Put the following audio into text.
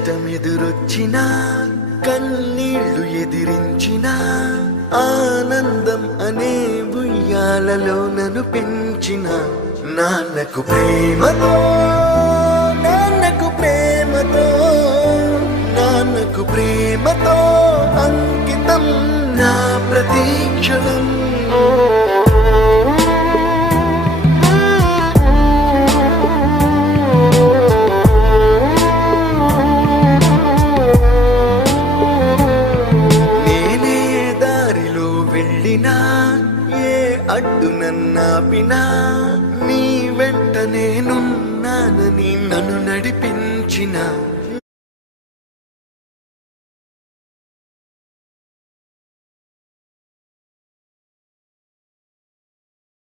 కష్టమెదురొచ్చినా కన్నీళ్లు ఎదిరించినా ఆనందం అనే ఉయ్యాలలో నన్ను పెంచిన నాన్నకు ప్రేమతో నాన్నకు ప్రేమతో నాన్నకు ప్రేమతో అంకితం నా ప్రతీక్షణం. ఏ అడ్డు నన్నాపినా నీ వెంట నేనున్నానని నన్ను నడిపించిన